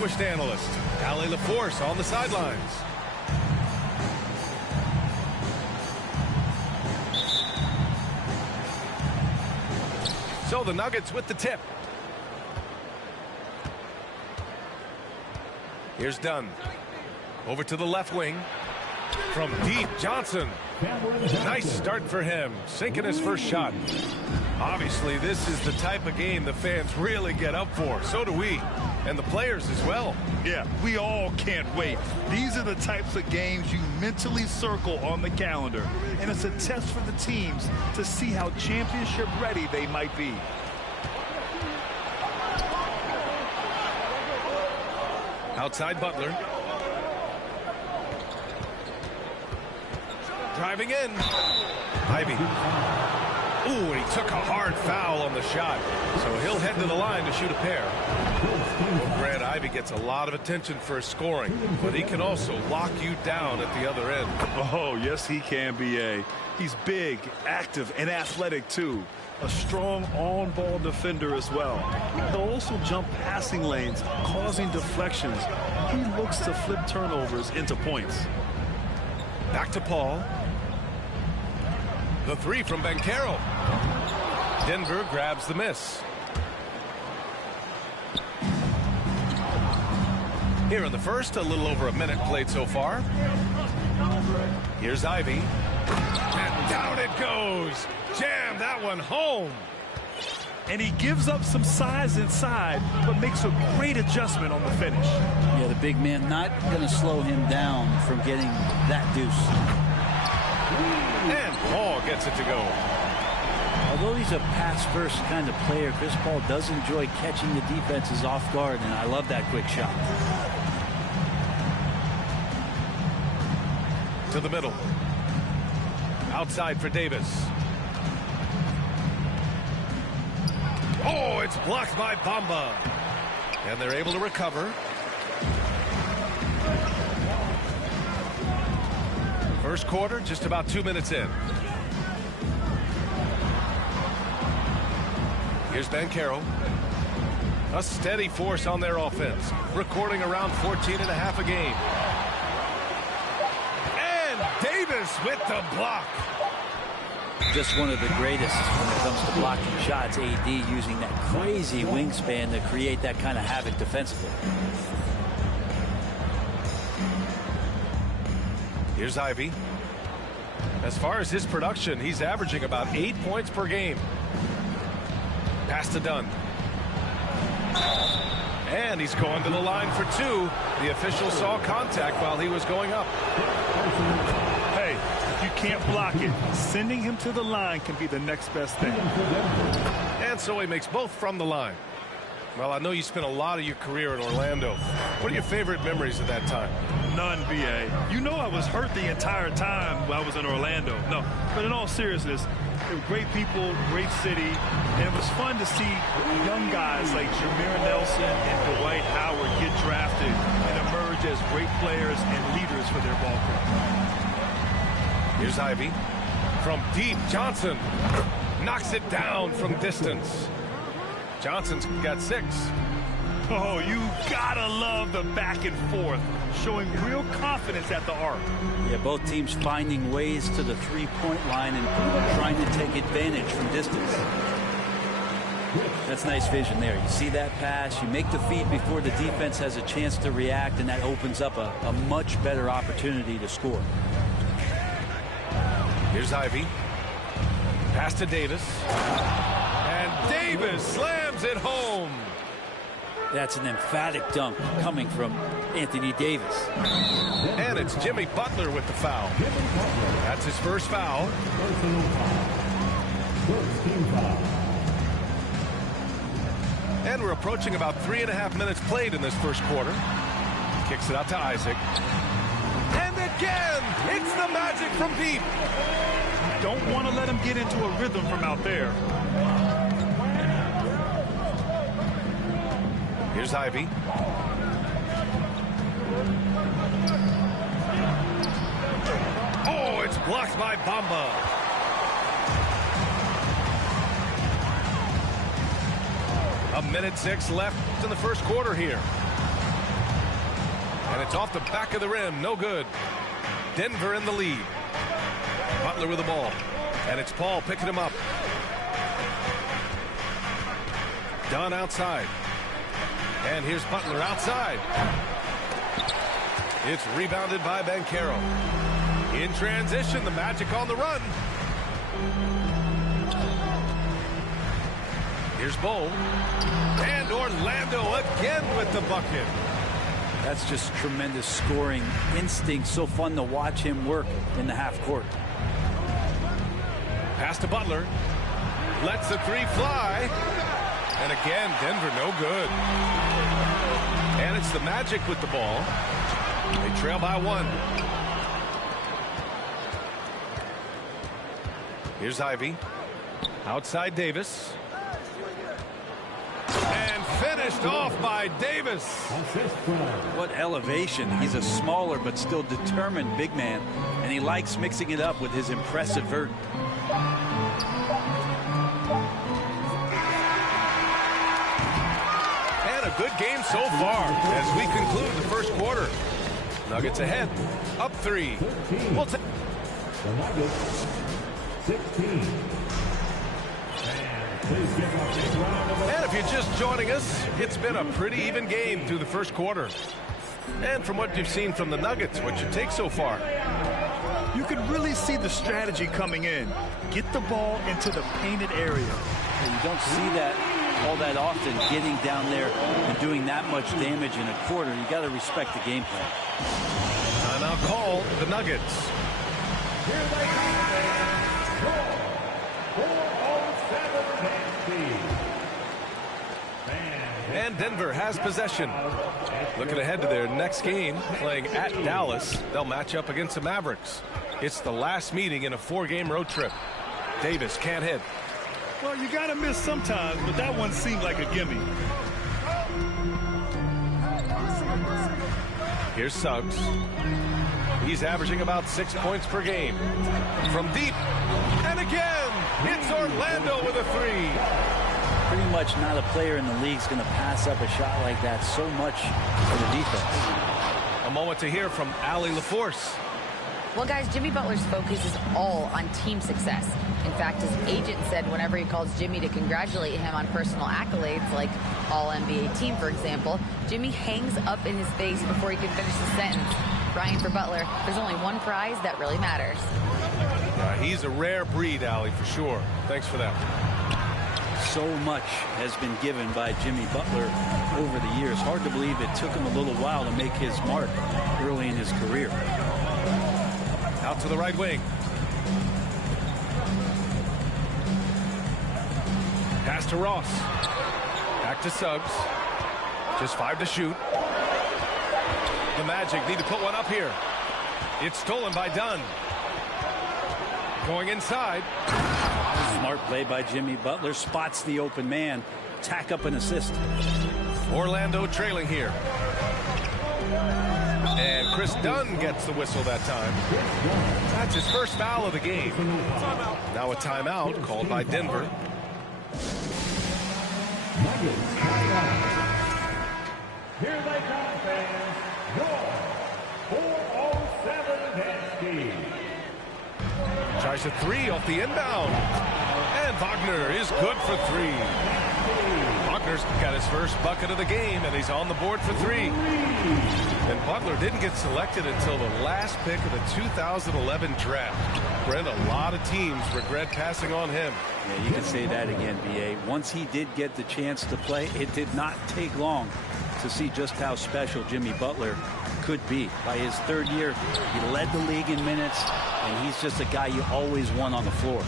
distinguished analyst, Allie LaForce, on the sidelines. So the Nuggets with the tip. Here's Dunn. Over to the left wing. From deep, Johnson. Nice start for him, sinking his first shot. Obviously, this is the type of game the fans really get up for. So do we, and the players as well. Yeah, we all can't wait. These are the types of games you mentally circle on the calendar. And it's a test for the teams to see how championship ready they might be. Outside Butler. Driving in. Ivy. Ooh, and he took a hard foul on the shot. So he'll head to the line to shoot a pair. Grant Ivy gets a lot of attention for his scoring, but he can also lock you down at the other end. Oh, yes, he can, B.A. He's big, active, and athletic, too. A strong on-ball defender as well. He'll also jump passing lanes, causing deflections. He looks to flip turnovers into points. Back to Paul. The three from Banchero. Denver grabs the miss. Here in the first, a little over a minute played so far. Here's Ivy. And down it goes. Jam that one home. And he gives up some size inside, but makes a great adjustment on the finish. Yeah, the big man not going to slow him down from getting that deuce. And Paul gets it to go. Although he's a pass-first kind of player, Chris Paul does enjoy catching the defenses off guard, and I love that quick shot. To the middle. Outside for Davis. Oh, it's blocked by Bamba. And they're able to recover. First quarter, just about 2 minutes in. Here's Banchero. A steady force on their offense, recording around 14.5 a game. And Davis with the block. Just one of the greatest when it comes to blocking shots. AD using that crazy wingspan to create that kind of havoc defensively. Here's Ivy. As far as his production, he's averaging about 8 points per game. Pass to Dunn. And he's going to the line for two. The official saw contact while he was going up. Hey, if you can't block it, sending him to the line can be the next best thing. And so he makes both from the line. Well, I know you spent a lot of your career in Orlando. What are your favorite memories of that time? None, B.A. You know I was hurt the entire time while I was in Orlando. No, but in all seriousness, they were great people, great city, and it was fun to see young guys like Jameer Nelson and Dwight Howard get drafted and emerge as great players and leaders for their ball club. Here's Ivy. From deep, Johnson knocks it down from distance. Johnson's got 6. Oh, you gotta love the back and forth, showing real confidence at the arc. Yeah, both teams finding ways to the three-point line and trying to take advantage from distance. That's nice vision there. You see that pass, you make the feed before the defense has a chance to react, and that opens up a much better opportunity to score. Here's Ivy. Pass to Davis. And Davis slams it home. That's an emphatic dunk coming from Anthony Davis. And it's Jimmy Butler with the foul. That's his first foul. And we're approaching about 3.5 minutes played in this first quarter. Kicks it out to Isaac. And again, it's the Magic from deep. Don't want to let him get into a rhythm from out there. Here's Ivy. Oh, it's blocked by Bamba. A minute 6 left in the first quarter here. And it's off the back of the rim. No good. Denver in the lead. Butler with the ball. And it's Paul picking him up. Dunn outside. And here's Butler outside. It's rebounded by Banchero. In transition, the Magic on the run. Here's Bowl. And Orlando again with the bucket. That's just tremendous scoring instinct. So fun to watch him work in the half court. Pass to Butler. Lets the three fly. And again, Denver no good. And it's the Magic with the ball. They trail by 1. Here's Ivy. Outside Davis. And finished off by Davis. What elevation. He's a smaller but still determined big man. And he likes mixing it up with his impressive vert. And a good game so far as we conclude the first quarter. Nuggets ahead, up 3. We'll the Nuggets 16. And if you're just joining us, it's been a pretty even game through the first quarter. And from what you've seen from the Nuggets, what's your take so far? You can really see the strategy coming in. Get the ball into the painted area. You don't see that all that often, getting down there and doing that much damage in a quarter. You got to respect the game plan. Timeout call, the Nuggets. Here they come. 4:07. And Denver has possession. Looking ahead to their next game, playing at Dallas. They'll match up against the Mavericks. It's the last meeting in a 4-game road trip. Davis can't hit. Well, you got to miss sometimes, but that one seemed like a gimme. Here's Suggs. He's averaging about 6 points per game. From deep. And again, it's Orlando with a 3. Pretty much not a player in the league is going to pass up a shot like that so much for the defense. A moment to hear from Allie LaForce. Well, guys, Jimmy Butler's focus is all on team success. In fact, his agent said whenever he calls Jimmy to congratulate him on personal accolades, like All-NBA team, for example, Jimmy hangs up in his face before he can finish the sentence. Brian, for Butler, there's only one prize that really matters. He's a rare breed, Allie, for sure. Thanks for that. So much has been given by Jimmy Butler over the years. Hard to believe it took him a little while to make his mark early in his career. Out to the right wing. Pass to Ross. Back to Suggs. Just 5 to shoot. The Magic need to put one up here. It's stolen by Dunn. Going inside. Smart play by Jimmy Butler. Spots the open man. Tack up an assist. Orlando trailing here. And Chris Dunn gets the whistle that time. That's his first foul of the game. Now a timeout called by Denver. Here they come, fans. Your 4:07 Tries a 3 off the inbound. And Wagner is good for 3. Wagner's got his first bucket of the game, and he's on the board for 3. And Butler didn't get selected until the last pick of the 2011 draft. Brent, a lot of teams regret passing on him. Yeah, you can say that again, B.A. Once he did get the chance to play, it did not take long to see just how special Jimmy Butler could be. By his 3rd year, he led the league in minutes, and he's just a guy you always want on the floor.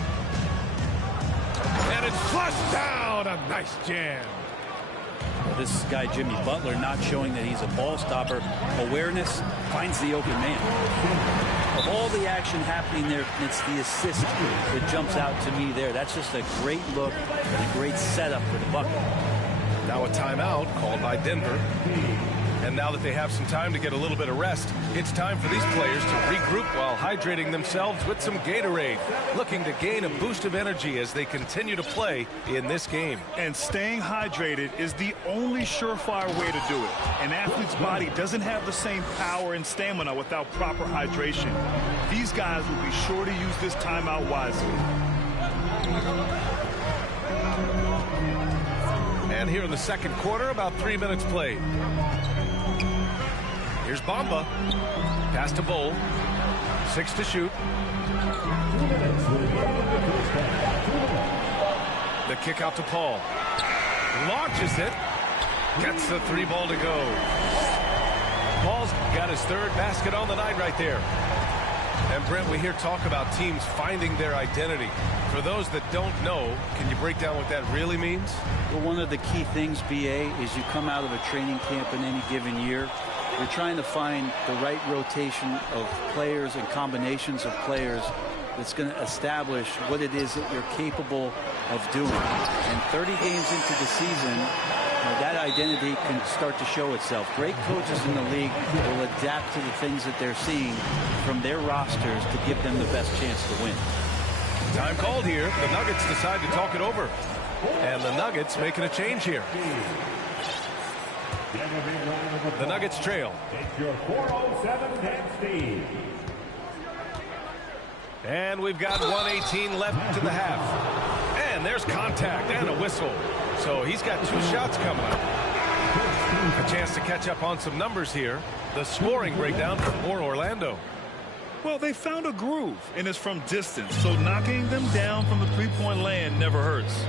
And it's flushed down. A nice jam. This guy, Jimmy Butler, not showing that he's a ball stopper. Awareness, finds the open man. Of all the action happening there, it's the assist that jumps out to me there. That's just a great look and a great setup for the bucket. Now a timeout called by Denver. And now that they have some time to get a little bit of rest, it's time for these players to regroup while hydrating themselves with some Gatorade, looking to gain a boost of energy as they continue to play in this game. And staying hydrated is the only surefire way to do it. An athlete's body doesn't have the same power and stamina without proper hydration. These guys will be sure to use this timeout wisely. And here in the second quarter, about 3 minutes played. Here's Bamba. Pass to Bull. 6 to shoot. The kick out to Paul. Launches it. Gets the 3 ball to go. Paul's got his 3rd basket on the night right there. And Brent, we hear talk about teams finding their identity. For those that don't know, can you break down what that really means? Well, one of the key things, BA, is you come out of a training camp in any given year. You're trying to find the right rotation of players and combinations of players that's going to establish what it is that you're capable of doing. And 30 games into the season, that identity can start to show itself. Great coaches in the league will adapt to the things that they're seeing from their rosters to give them the best chance to win. Time called here. The Nuggets decide to talk it over. And the Nuggets making a change here. The Nuggets trail. It's your 4:07 10 speed. And we've got 1:18 left to the half. And there's contact and a whistle. So he's got 2 shots coming up. A chance to catch up on some numbers here. The scoring breakdown for Orlando. Well, they found a groove, and it's from distance, so knocking them down from the three-point land never hurts.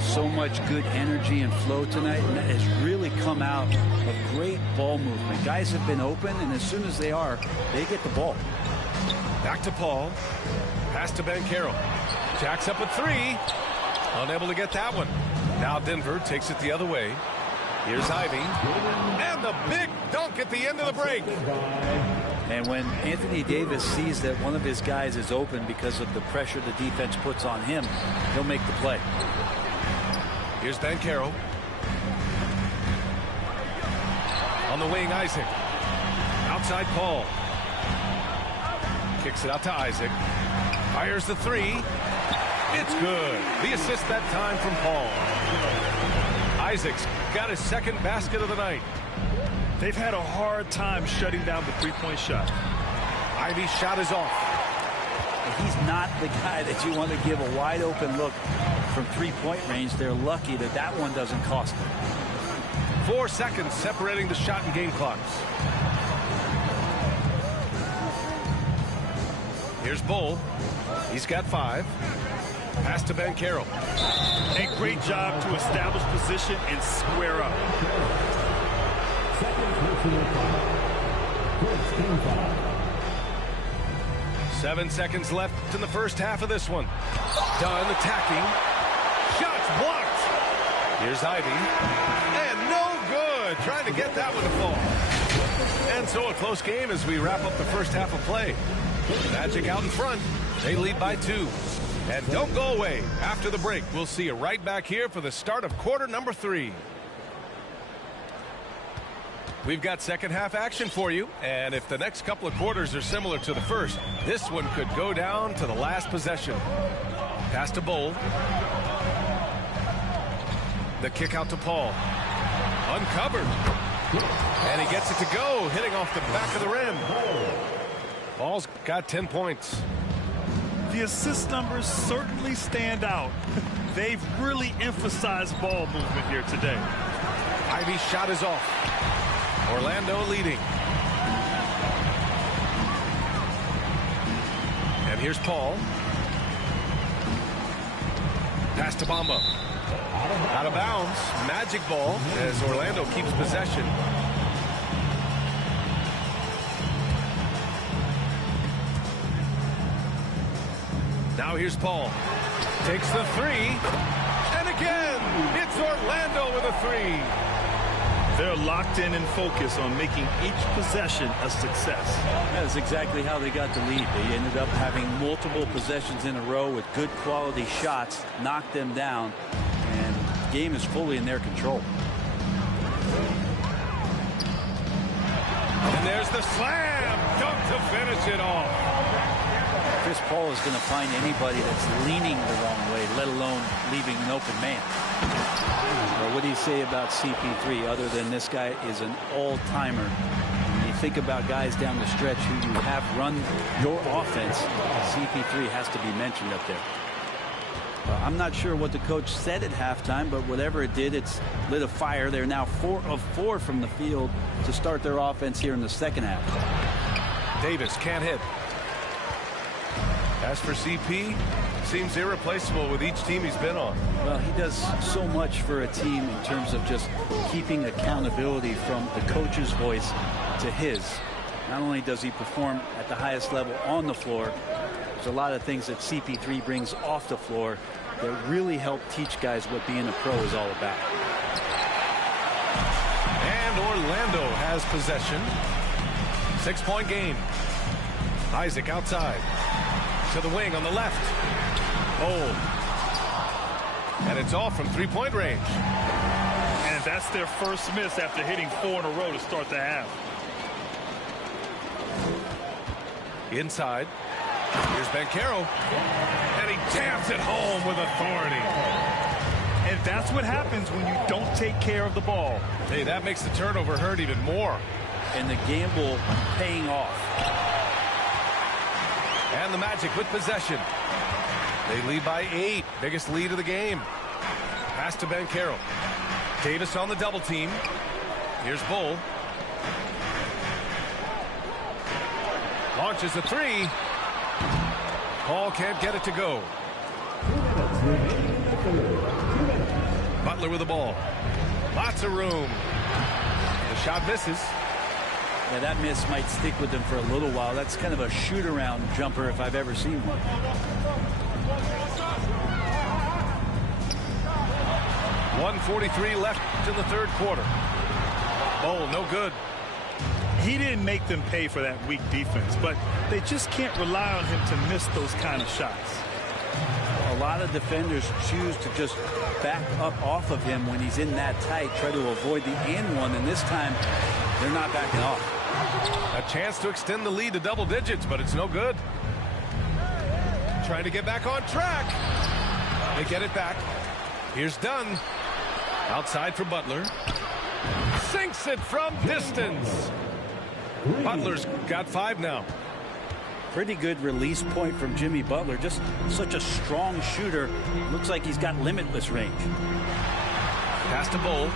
So much good energy and flow tonight, and that has really come out of great ball movement. Guys have been open, and as soon as they are, they get the ball. Back to Paul. Pass to Banchero. Jacks up a 3. Unable to get that one. Now Denver takes it the other way. Here's Ivy. And the big dunk at the end of the break. And when Anthony Davis sees that one of his guys is open because of the pressure the defense puts on him, he'll make the play. Here's Banchero. On the wing, Isaac. Outside Paul. Kicks it out to Isaac. Fires the 3. It's good. The assist that time from Paul. Isaac's got his 2nd basket of the night. They've had a hard time shutting down the three-point shot. Ivy's shot is off. He's not the guy that you want to give a wide open look from 3-point range. They're lucky that that one doesn't cost them. 4 seconds separating the shot and game clocks. Here's Bull. He's got 5. Pass to Banchero. A great job to establish position and square up. 7 seconds left in the first half of this one. Dunn attacking. Shots blocked. Here's Ivy. And no good. Trying to get that one to fall. And so a close game as we wrap up the first half of play. Magic out in front. They lead by 2. And don't go away. After the break, we'll see you right back here for the start of quarter number 3. We've got second half action for you, and if the next couple of quarters are similar to the first, this one could go down to the last possession. Pass to Bull. The kick out to Paul. Uncovered. And he gets it to go, hitting off the back of the rim. Paul's got 10 points. The assist numbers certainly stand out. They've really emphasized ball movement here today. Ivy's shot is off. Orlando leading. And here's Paul. Pass to Bamba. Out of bounds. Magic ball as Orlando keeps possession. Now here's Paul. Takes the 3. And again, it's Orlando with a 3. They're locked in and focused on making each possession a success. That is exactly how they got the lead. They ended up having multiple possessions in a row with good quality shots, knocked them down, and the game is fully in their control. And there's the slam dunk to finish it off. Chris Paul is going to find anybody that's leaning the wrong way, let alone leaving an open man. Well, what do you say about CP3 other than this guy is an all-timer? When you think about guys down the stretch who you have run your offense, CP3 has to be mentioned up there. I'm not sure what the coach said at halftime, but whatever it did, it's lit a fire. They're now 4 of 4 from the field to start their offense here in the second half. Davis can't hit. As for CP, seems irreplaceable with each team he's been on. Well, he does so much for a team in terms of just keeping accountability from the coach's voice to his. Not only does he perform at the highest level on the floor, there's a lot of things that CP3 brings off the floor that really help teach guys what being a pro is all about. And Orlando has possession. 6-point game. Isaac outside. To the wing on the left. Bold. And it's off from 3-point range. And that's their first miss after hitting 4 in a row to start the half. Inside. Here's Banchero. And he jams it home with authority. And that's what happens when you don't take care of the ball. Hey, that makes the turnover hurt even more. And the gamble paying off. And the Magic with possession. They lead by 8. Biggest lead of the game. Pass to Banchero. Davis on the double team. Here's Bull. Launches a 3. Paul can't get it to go. Butler with the ball. Lots of room. The shot misses. Yeah, that miss might stick with them for a little while. That's kind of a shoot-around jumper if I've ever seen one. .143 left in the third quarter. Bull, no good. He didn't make them pay for that weak defense, but they just can't rely on him to miss those kind of shots. A lot of defenders choose to just back up off of him when he's in that tight, try to avoid the and one, and this time they're not backing off. A chance to extend the lead to double digits, but it's no good. Trying to get back on track. They get it back. Here's Dunn. Outside for Butler. Sinks it from distance. Butler's got 5 now. Pretty good release point from Jimmy Butler. Just such a strong shooter. Looks like he's got limitless range. Pass to Bull.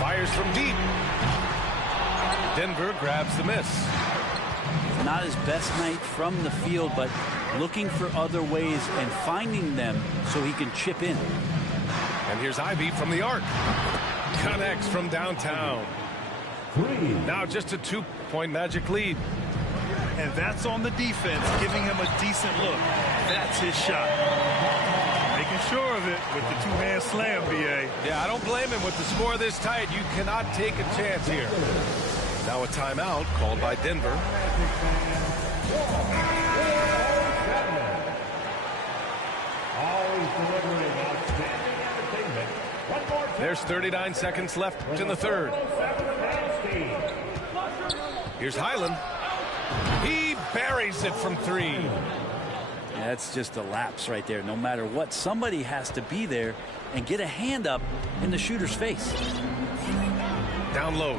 Fires from deep. Denver grabs the miss. Not his best night from the field, but looking for other ways and finding them so he can chip in. And here's Ivy from the arc. Connects from downtown. Now just a 2-point Magic lead. And that's on the defense, giving him a decent look. That's his shot. Making sure of it with the two-hand slam, B.A. Yeah, I don't blame him with the score this tight. You cannot take a chance here. Now a timeout called by Denver. There's 39 seconds left in the third. Here's Highland. He buries it from 3. That's just a lapse right there. No matter what, somebody has to be there and get a hand up in the shooter's face. Down low.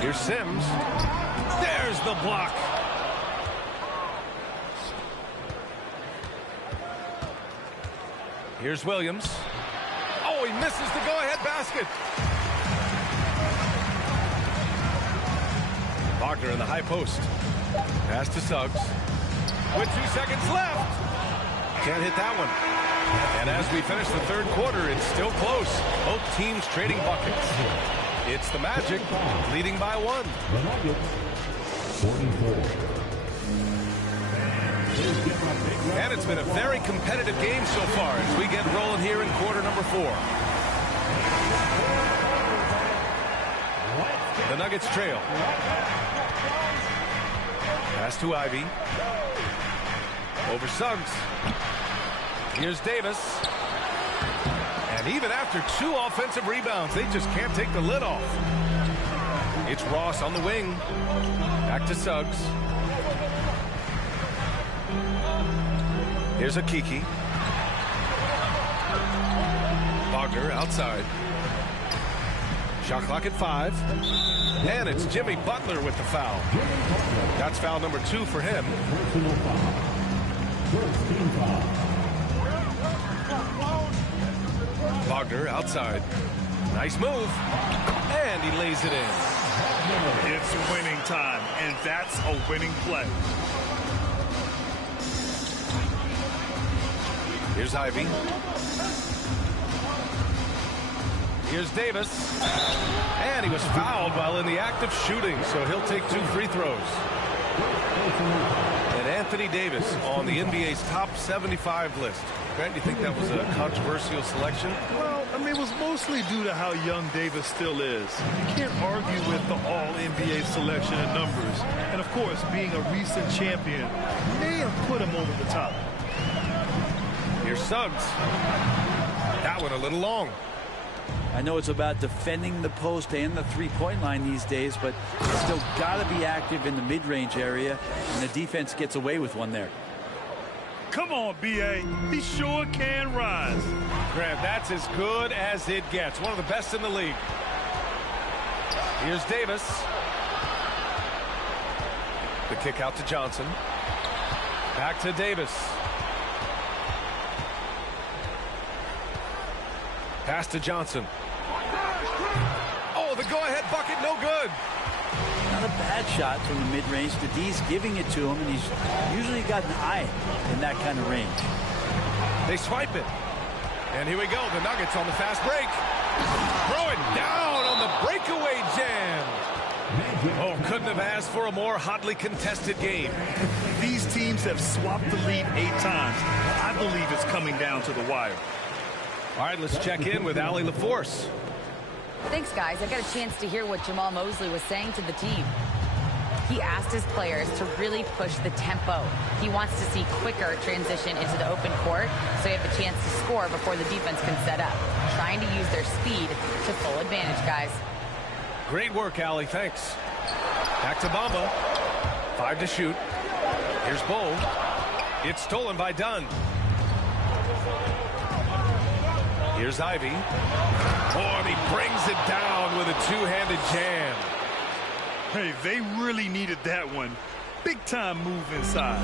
Here's Sims. There's the block. Here's Williams. Oh, he misses the go-ahead basket. Wagner in the high post. Pass to Suggs. With 2 seconds left. Can't hit that one. And as we finish the third quarter, it's still close. Both teams trading buckets. It's the Magic leading by 1. And it's been a very competitive game so far as we get rolling here in quarter number 4. The Nuggets trail. Pass to Ivy. Over Suggs. Here's Davis. And even after 2 offensive rebounds, they just can't take the lid off. It's Ross on the wing. Back to Suggs. Here's Akiki. Wagner outside. Shot clock at 5. And it's Jimmy Butler with the foul. That's foul number 2 for him. Wagner outside. Nice move. And he lays it in. It's winning time, and that's a winning play. Here's Ivy. Here's Davis. And he was fouled while in the act of shooting, so he'll take 2 free throws. And Anthony Davis on the NBA's top 75 list. Grant, do you think that was a controversial selection? Well, I mean, it was mostly due to how young Davis still is. You can't argue with the all-NBA selection and numbers. And, of course, being a recent champion may have put him over the top. Here's Suggs. That one a little long. I know it's about defending the post and the three-point line these days, but it's still got to be active in the mid-range area, and the defense gets away with one there. Come on, B.A. He sure can rise. Grant, that's as good as it gets. One of the best in the league. Here's Davis. The kick out to Johnson. Back to Davis. Pass to Johnson. Oh, the go-ahead bucket, no good. Not a bad shot from the mid-range. The D's giving it to him, and he's usually got an eye in that kind of range. They swipe it. And here we go. The Nuggets on the fast break. Throw it down on the breakaway jam. Oh, couldn't have asked for a more hotly contested game. These teams have swapped the lead 8 times. I believe it's coming down to the wire. All right, let's check in with Allie LaForce. Thanks, guys. I got a chance to hear what Jamal Mosley was saying to the team. He asked his players to really push the tempo. He wants to see quicker transition into the open court so you have a chance to score before the defense can set up. Trying to use their speed to full advantage, guys. Great work, Allie. Thanks. Back to Bamba. 5 to shoot. Here's Bull. It's stolen by Dunn. Here's Ivy. Oh, and he brings it down with a two-handed jam. Hey, they really needed that one. Big-time move inside.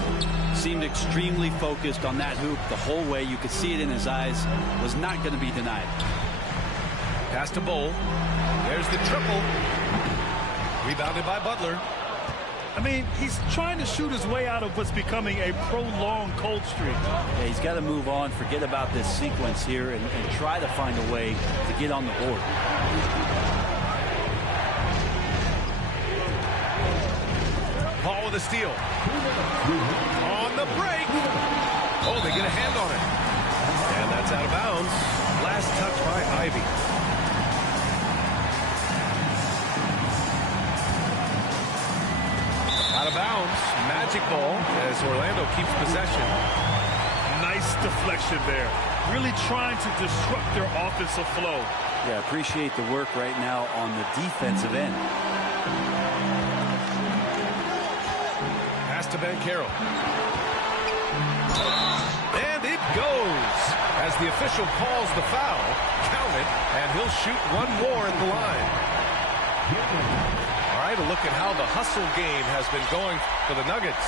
Seemed extremely focused on that hoop the whole way. You could see it in his eyes. Was not going to be denied. Pass to Bull. There's the triple. Rebounded by Butler. I mean, he's trying to shoot his way out of what's becoming a prolonged cold streak. Yeah, he's got to move on, forget about this sequence here, and try to find a way to get on the board. Paul with a steal. On the break. Oh, they get a hand on it. And that's out of bounds. Last touch by Ivy. Out of bounds. Magic ball as Orlando keeps possession. Nice deflection there. Really trying to disrupt their offensive flow. Yeah, appreciate the work right now on the defensive end. Pass to Banchero. And it goes. As the official calls the foul, count it, and he'll shoot one more at the line. All right, a look at how the hustle game has been going for the Nuggets.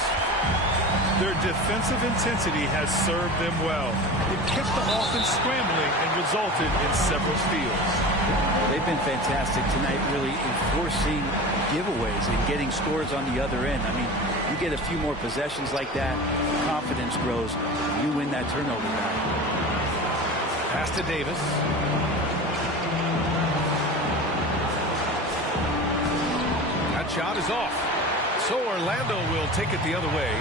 Their defensive intensity has served them well. It kept the offense scrambling and resulted in several steals. They've been fantastic tonight, really enforcing giveaways and getting scores on the other end. I mean, you get a few more possessions like that, confidence grows, you win that turnover battle. Pass to Davis. That shot is off. So Orlando will take it the other way.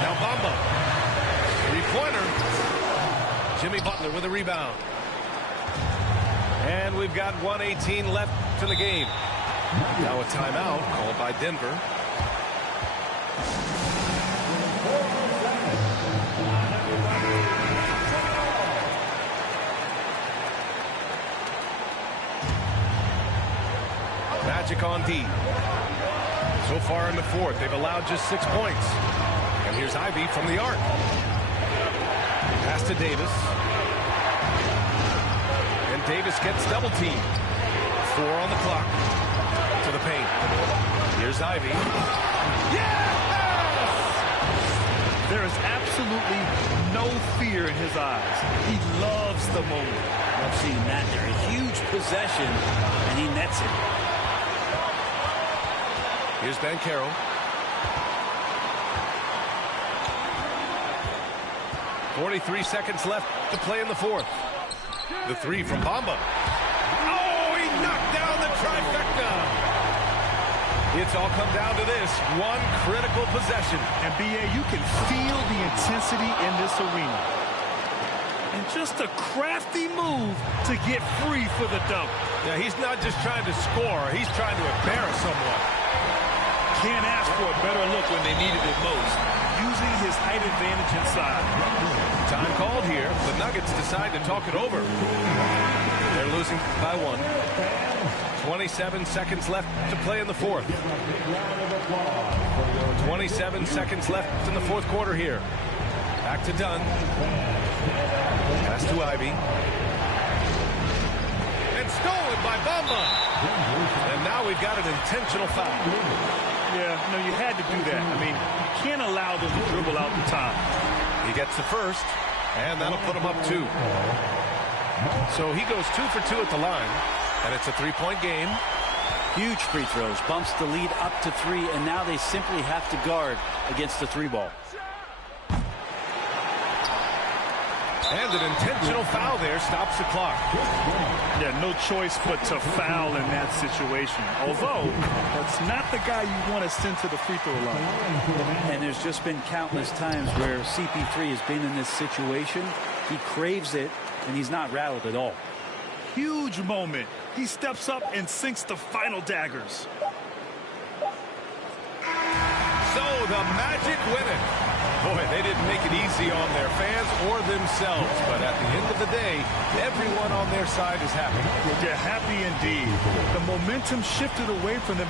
Now Bamba. Three-pointer. Jimmy Butler with a rebound. And we've got 1:18 left to the game. Now a timeout called by Denver. Magic on D. So far in the fourth, they've allowed just 6 points. And here's Ivey from the arc. Pass to Davis. And Davis gets double teamed. 4 on the clock. To the paint. Here's Ivey. Yes! There is absolutely no fear in his eyes. He loves the moment. Love seeing that there. A huge possession, and he nets it. Here's Banchero. .43 seconds left to play in the fourth. The three from Bamba. Oh, he knocked down the trifecta. It's all come down to this one critical possession. And B.A., you can feel the intensity in this arena. And just a crafty move to get free for the dunk. Yeah, he's not just trying to score. He's trying to embarrass someone. Can't ask for a better look when they needed it most. Using his height advantage inside. Time called here. The Nuggets decide to talk it over. They're losing by 1. 27 seconds left to play in the fourth. 27 seconds left in the fourth quarter here. Back to Dunn. Pass to Ivey. And stolen by Bamba. And now we've got an intentional foul. Yeah, no, you had to do that. I mean, you can't allow them to dribble out the top. He gets the first, and that'll put him up 2. So he goes 2 for 2 at the line, and it's a 3-point game. Huge free throws, bumps the lead up to 3, and now they simply have to guard against the 3-ball. And an intentional foul there stops the clock. Yeah, no choice but to foul in that situation. Although, that's not the guy you want to send to the free throw line. And there's just been countless times where CP3 has been in this situation. He craves it, and he's not rattled at all. Huge moment. He steps up and sinks the final daggers. So the Magic win it. Boy, they didn't make it easy on their fans or themselves. But at the end of the day, everyone on their side is happy. They're happy indeed. The momentum shifted away from them.